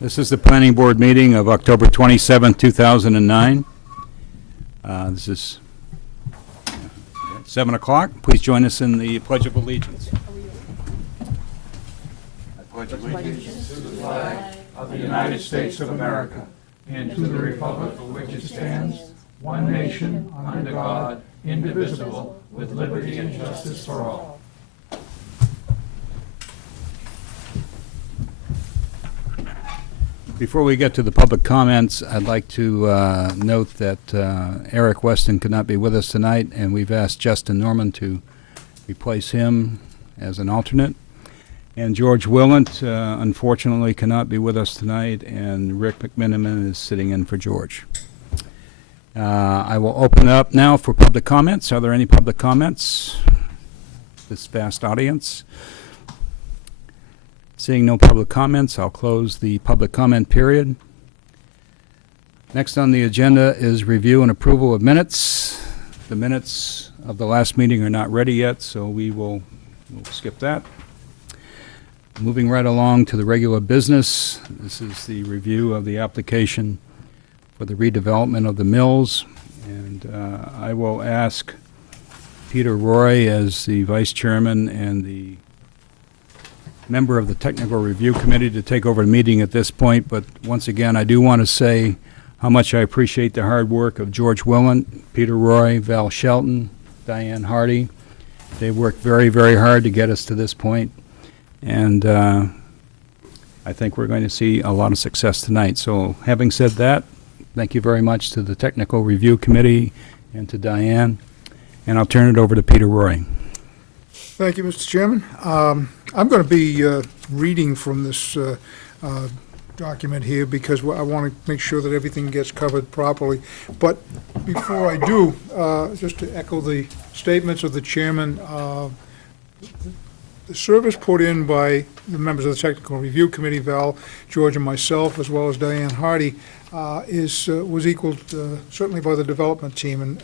This is the planning board meeting of October 27, 2009. This is 7 o'clock. Please join us in the Pledge of Allegiance. I pledge allegiance to the flag of the United States of America and to the republic for which it stands, one nation, under God, indivisible, with liberty and justice for all. Before we get to the public comments, I'd like to note that Eric Weston could not be with us tonight, and we've asked Justin Norman to replace him as an alternate. And George Willant, unfortunately, cannot be with us tonight, and Rick McMiniman is sitting in for George. I will open up now for public comments. Are there any public comments? This vast audience. Seeing no public comments, I'll close the public comment period. Next on the agenda is review and approval of minutes. The minutes of the last meeting are not ready yet, so we'll skip that. Moving right along to the regular business. This is the review of the application for the redevelopment of the mills. And I will ask Peter Roy as the vice chairman and the member of the Technical Review Committee to take over the meeting at this point, but once again, I do want to say how much I appreciate the hard work of George Willant, Peter Roy, Val Shelton, Diane Hardy. They worked very, very hard to get us to this point, and I think we're going to see a lot of success tonight. So having said that, thank you very much to the Technical Review Committee and to Diane, and I'll turn it over to Peter Roy. Thank you, Mr. Chairman. I'm going to be reading from this document here because I want to make sure that everything gets covered properly. But before I do, just to echo the statements of the chairman, the service put in by the members of the Technical Review Committee, Val, George, and myself, as well as Diane Hardy, was equaled certainly by the development team, and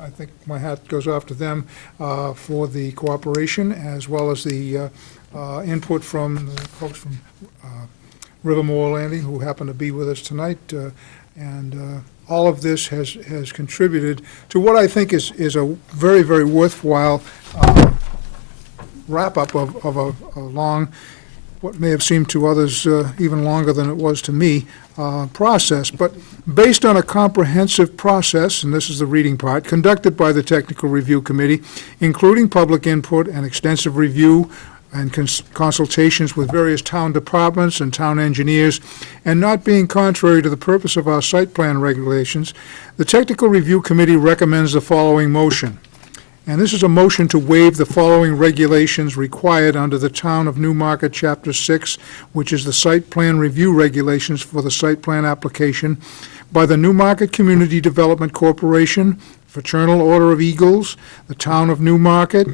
I think my hat goes off to them for the cooperation, as well as the input from the folks from Rivermore Landing, who happen to be with us tonight, and all of this has contributed to what I think is a very, very worthwhile wrap-up of a long, what may have seemed to others even longer than it was to me, process, but based on a comprehensive process, and this is the reading part, conducted by the Technical Review Committee, including public input and extensive review and consultations with various town departments and town engineers, and not being contrary to the purpose of our site plan regulations, the Technical Review Committee recommends the following motion. And this is a motion to waive the following regulations required under the Town of Newmarket Chapter 6, which is the site plan review regulations for the site plan application by the Newmarket Community Development Corporation, Fraternal Order of Eagles, the Town of Newmarket,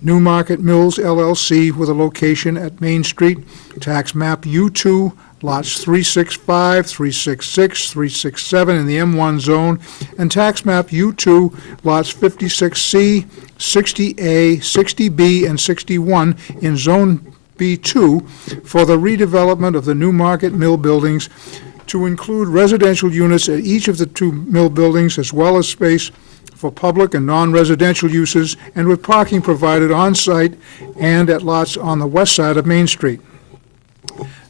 Newmarket Mills LLC with a location at Main Street, Tax Map U2, lots 365, 366, 367 in the M1 zone, and Tax Map U2, lots 56C, 60A, 60B, and 61 in Zone B2 for the redevelopment of the Newmarket Mill buildings to include residential units at each of the two mill buildings, as well as space for public and non-residential uses, and with parking provided on-site and at lots on the west side of Main Street.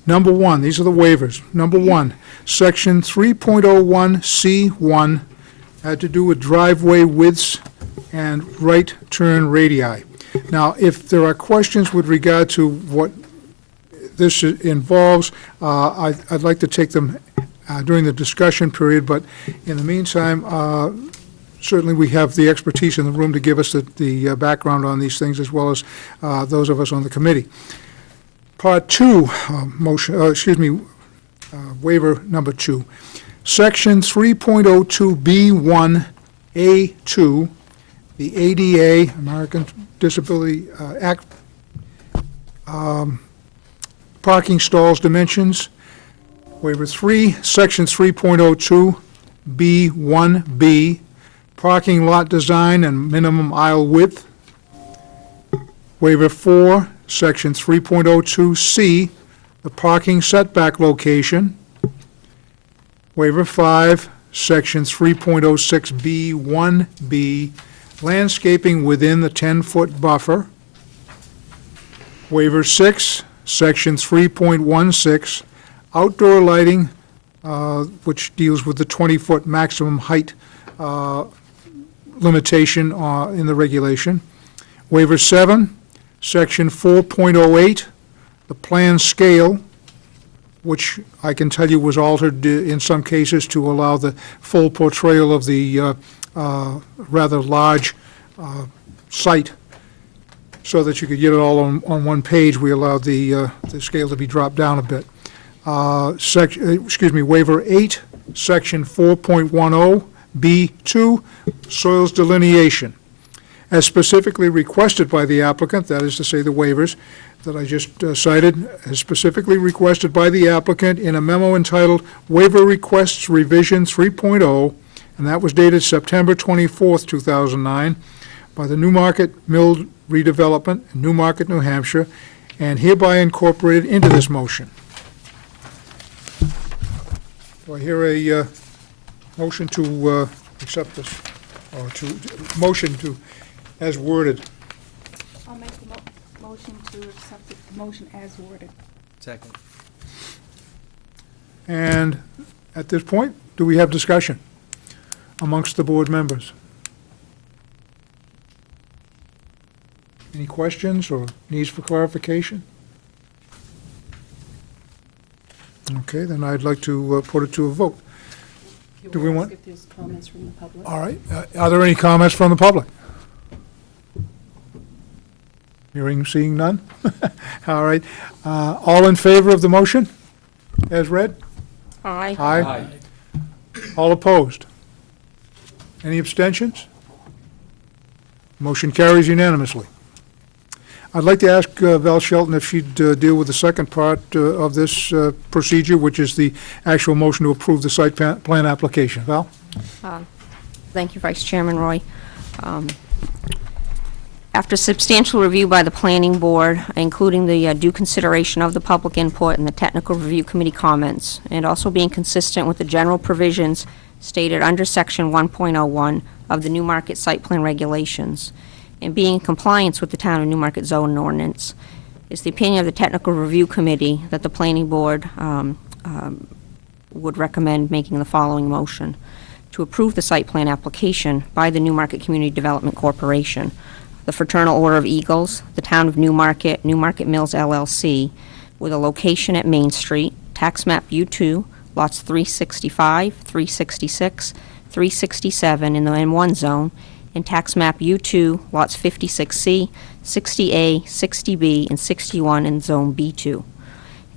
Number one, these are the waivers. Number one, section 3.01C1 had to do with driveway widths and right turn radii. Now, if there are questions with regard to what this involves, I'd like to take them during the discussion period, but in the meantime, certainly we have the expertise in the room to give us the background on these things, as well as those of us on the committee. Part 2, waiver number 2. Section 3.02B1A2, the ADA, American Disability Act, parking stalls dimensions. Waiver 3, section 3.02B1B, parking lot design and minimum aisle width. Waiver 4, section 3.02C, the parking setback location. Waiver 5, Section 3.06B1B, landscaping within the 10-foot buffer. Waiver 6, Section 3.16, outdoor lighting, which deals with the 20-foot maximum height limitation in the regulation. Waiver 7, Section 4.08, the plan scale, which I can tell you was altered in some cases to allow the full portrayal of the rather large site, so that you could get it all on one page. We allowed the scale to be dropped down a bit. Waiver 8, Section 4.10, B2, soils delineation. As specifically requested by the applicant, that is to say the waivers that I just cited, as specifically requested by the applicant in a memo entitled Waiver Requests Revision 3.0, and that was dated September 24th, 2009, by the Newmarket Mill Redevelopment in Newmarket, New Hampshire, and hereby incorporated into this motion. Do I hear a motion to accept this, or motion to, as worded? I'll make the motion to accept the motion as worded. Second. And at this point, do we have discussion amongst the board members? Any questions or needs for clarification? Okay, then I'd like to put it to a vote. Do we want? If there's comments from the public. All right. Are there any comments from the public? Hearing, seeing none? All right. All in favor of the motion as read? Aye. Aye. All opposed? Any abstentions? Motion carries unanimously. I'd like to ask Val Shelton if she'd deal with the second part of this procedure, which is the actual motion to approve the site plan application. Val? Thank you, Vice Chairman Roy. After substantial review by the Planning Board, including the due consideration of the public input and the Technical Review Committee comments, and also being consistent with the general provisions stated under Section 1.01 of the Newmarket Site Plan Regulations, and being in compliance with the Town of Newmarket zoning ordinance, is the opinion of the Technical Review Committee that the Planning Board would recommend making the following motion: to approve the site plan application by the Newmarket Community Development Corporation, the Fraternal Order of Eagles, the Town of Newmarket, Newmarket Mills LLC, with a location at Main Street, tax map U2, lots 365, 366, 367 in the M1 zone, and tax map U2, lots 56C, 60A, 60B, and 61 in zone B2.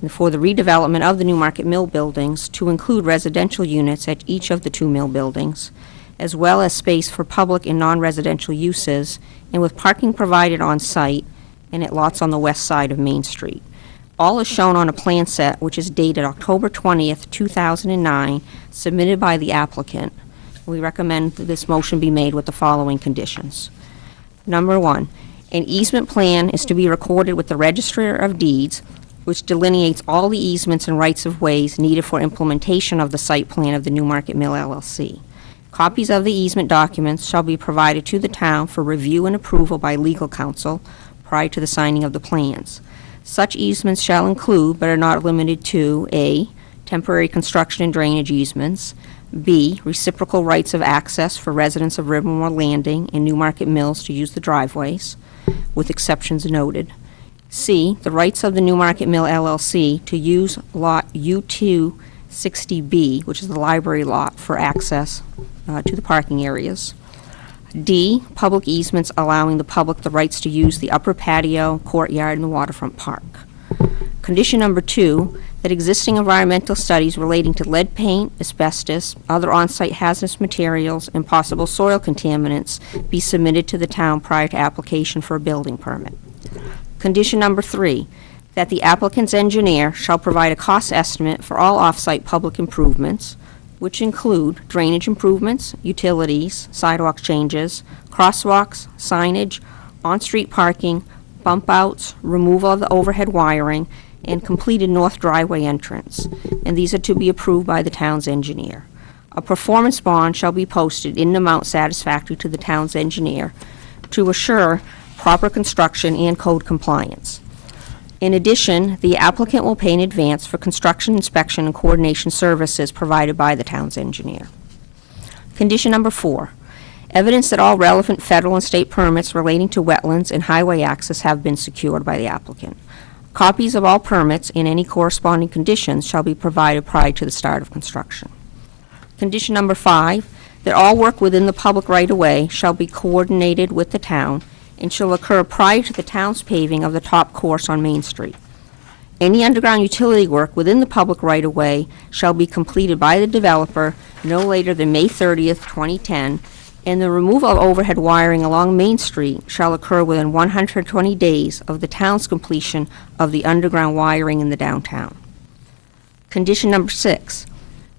And for the redevelopment of the Newmarket Mill buildings to include residential units at each of the two mill buildings, as well as space for public and non-residential uses, and with parking provided on site and at lots on the west side of Main Street. All is shown on a plan set which is dated October 20th, 2009, submitted by the applicant. We recommend that this motion be made with the following conditions. Number 1, an easement plan is to be recorded with the Register of Deeds, which delineates all the easements and rights-of-ways needed for implementation of the site plan of the Newmarket Mill LLC. Copies of the easement documents shall be provided to the town for review and approval by legal counsel prior to the signing of the plans. Such easements shall include, but are not limited to, A, temporary construction and drainage easements, B, reciprocal rights of access for residents of Rivermore Landing and Newmarket Mills to use the driveways, with exceptions noted. C, the rights of the Newmarket Mill LLC to use lot U2 60B, which is the library lot, for access to the parking areas. D, public easements allowing the public the rights to use the upper patio, courtyard, and the waterfront park. Condition number 2, that existing environmental studies relating to lead paint, asbestos, other on-site hazardous materials, and possible soil contaminants be submitted to the town prior to application for a building permit. Condition number 3, that the applicant's engineer shall provide a cost estimate for all off-site public improvements, which include drainage improvements, utilities, sidewalk changes, crosswalks, signage, on-street parking, bump outs, removal of the overhead wiring, and completed north driveway entrance, and these are to be approved by the town's engineer. A performance bond shall be posted in an amount satisfactory to the town's engineer to assure proper construction and code compliance. In addition, the applicant will pay in advance for construction, inspection, and coordination services provided by the town's engineer. Condition number 4, evidence that all relevant federal and state permits relating to wetlands and highway access have been secured by the applicant. Copies of all permits and any corresponding conditions shall be provided prior to the start of construction. Condition number 5, that all work within the public right-of-way shall be coordinated with the town and shall occur prior to the town's paving of the top course on Main Street. Any underground utility work within the public right-of-way shall be completed by the developer no later than May 30th, 2010, and the removal of overhead wiring along Main Street shall occur within 120 days of the town's completion of the underground wiring in the downtown. Condition number 6,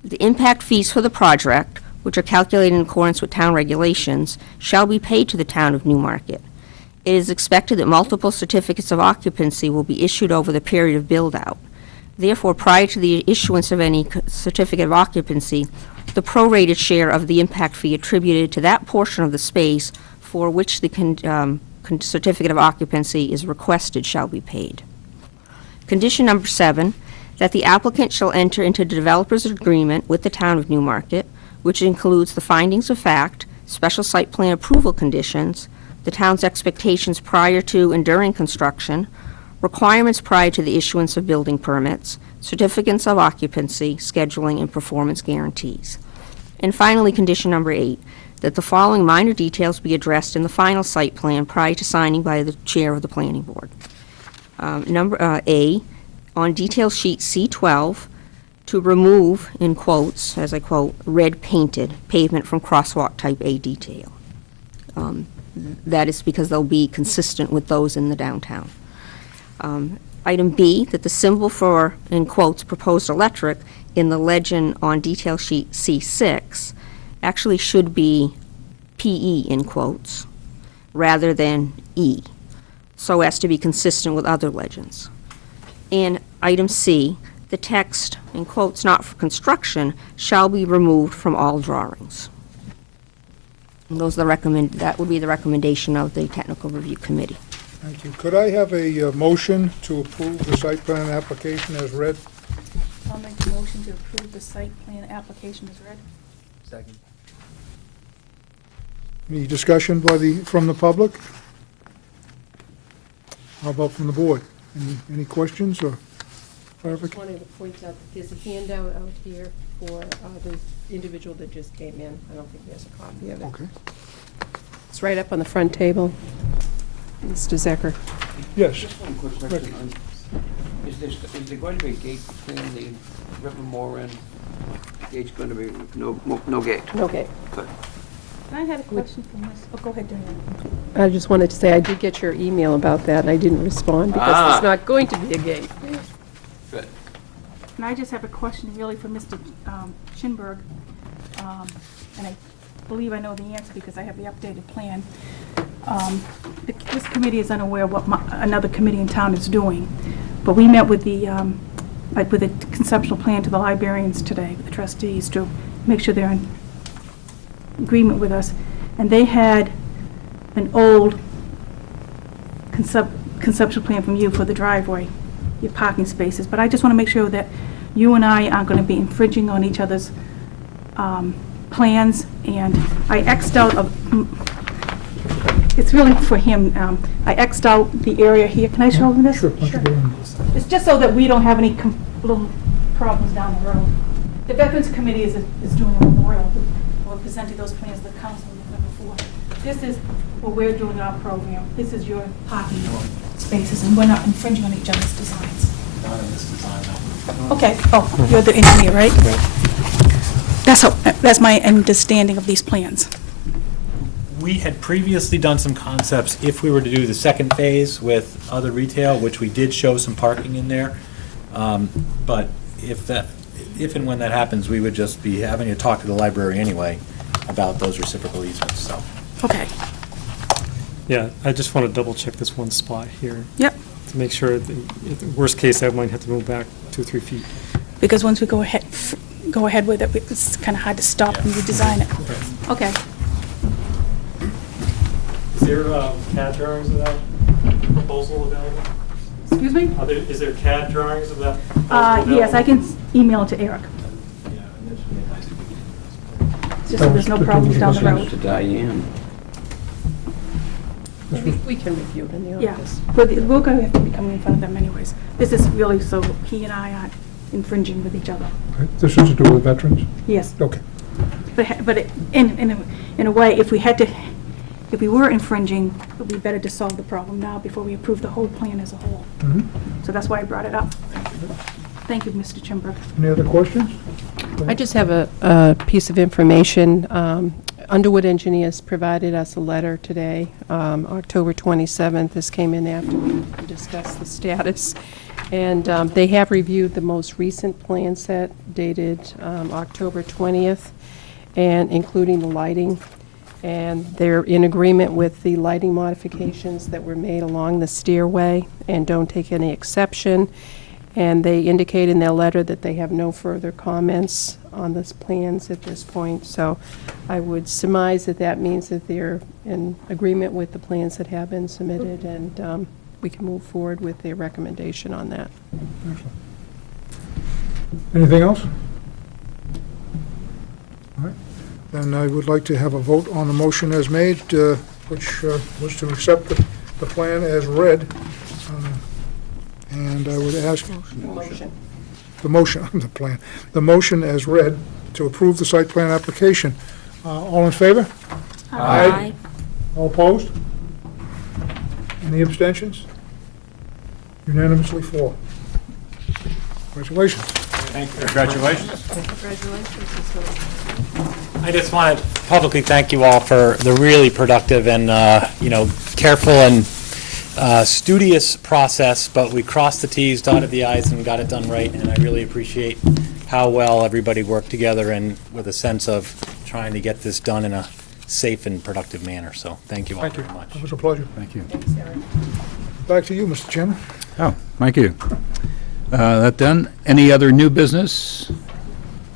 the impact fees for the project, which are calculated in accordance with town regulations, shall be paid to the town of Newmarket. It is expected that multiple certificates of occupancy will be issued over the period of build-out. Therefore, prior to the issuance of any certificate of occupancy, the prorated share of the impact fee attributed to that portion of the space for which the certificate of occupancy is requested shall be paid. Condition number 7, that the applicant shall enter into the developer's agreement with the town of Newmarket, which includes the findings of fact, special site plan approval conditions, the town's expectations prior to and during construction, requirements prior to the issuance of building permits, certificates of occupancy, scheduling, and performance guarantees. And finally, condition number 8, that the following minor details be addressed in the final site plan prior to signing by the chair of the planning board. A, on detail sheet C12, to remove, in quotes, as I quote, red painted pavement from crosswalk type A detail. That is because they'll be consistent with those in the downtown. Item B, that the symbol for, in quotes, proposed electric in the legend on detail sheet C6 actually should be PE, in quotes, rather than E, so as to be consistent with other legends. And item C, the text, in quotes, not for construction, shall be removed from all drawings. And those are that would be the recommendation of the Technical Review Committee. Thank you. Could I have a motion to approve the site plan application as read? I'll make the motion to approve the site plan application as read. Second. Any discussion from the public? How about from the board? Any questions or I clarification? wanted to point out that there's a handout out here for the individual that just came in. I don't think he has a copy of it. Okay. It's right up on the front table. Mr. Zecker. Yes. Just one quick question. Is there going to be a gate between the Rivermore and gate's going to be no gate? Okay. Good. I had a question for Ms., oh, go ahead, Diane. I just wanted to say I did get your email about that, and I didn't respond because there's not going to be a gate. Good. And I just have a question really for Mr. Schinberg, and I believe I know the answer because I have the updated plan. This committee is unaware of what another committee in town is doing, but we met with the conceptual plan to the librarians today, with the trustees, to make sure they're in agreement with us, and they had an old conceptual plan from you for the driveway, your parking spaces, but I just want to make sure that you and I aren't going to be infringing on each other's plans, and I X'd out it's really for him, I X'd out the area here. Can I show him this? Sure. It's just so that we don't have any little problems down the road. The Veterans Committee is doing a memorial. We're presenting those plans to the council on November 4th. This is where we're doing our program. This is your parking spaces, and we're not infringing on each other's designs. Not in this design, no. Okay. Oh, you're the engineer, right? That's my understanding of these plans. We had previously done some concepts if we were to do the second phase with other retail, which we did show some parking in there. But if and when that happens, we would just be having to talk to the library anyway about those reciprocal easements, so. Okay. Yeah, I just want to double check this one spot here. Yep. to make sure, that if the worst case, I might have to move back 2 or 3 feet. Because once we go ahead with it, it's kind of hard to stop and redesign it. Okay. Is there CAD drawings of that proposal available? Excuse me? Is there CAD drawings of that proposal Yes, I available? can email it to Eric. It's just so there's no problems down the road. To Diane. We can review it in the Yeah, office. but we're going to have to be coming in front of them anyways. This is really so he and I aren't infringing with each other. Okay. This is to do with veterans? Yes, Okay. but in a way, if we were infringing, it would be better to solve the problem now before we approve the whole plan as a whole. Mhm. So that's why I brought it up. Thank you, Mr. Chimberg. Any other questions? I just have a piece of information. Underwood Engineers provided us a letter today, October 27th. This came in after we discussed the status. And they have reviewed the most recent plan set dated October 20th, and including the lighting. And they're in agreement with the lighting modifications that were made along the stairway and don't take any exception. And they indicate in their letter that they have no further comments on this plans at this point. So I would surmise that that means that they're in agreement with the plans that have been submitted, and we can move forward with their recommendation on that. Excellent. Anything else? All right. Then I would like to have a vote on the motion as made, which was to accept the plan as read. And I would ask Motion. the motion, the plan, the motion as read to approve the site plan application. All in favor? Aye. All opposed? Any abstentions? Unanimously for. Congratulations. Thank you. Congratulations. I just want to publicly thank you all for the really productive and, careful and studious process, but we crossed the Ts, dotted the Is, and got it done right, and I really appreciate how well everybody worked together and with a sense of trying to get this done in a safe and productive manner, so thank you all very much. It was a pleasure. Thank you. Back to you, Mr. Chairman. Oh, thank you. That done. Any other new business?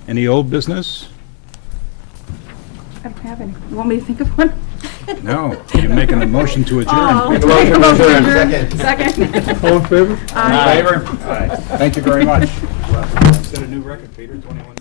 Any old business? I don't have any. You want me to think of one? No. You're making a motion to adjourn. Oh, Make a motion to adjourn. Second. All in favor? All in favor? Aye. Thank you very much. Set a new record, Peter, 21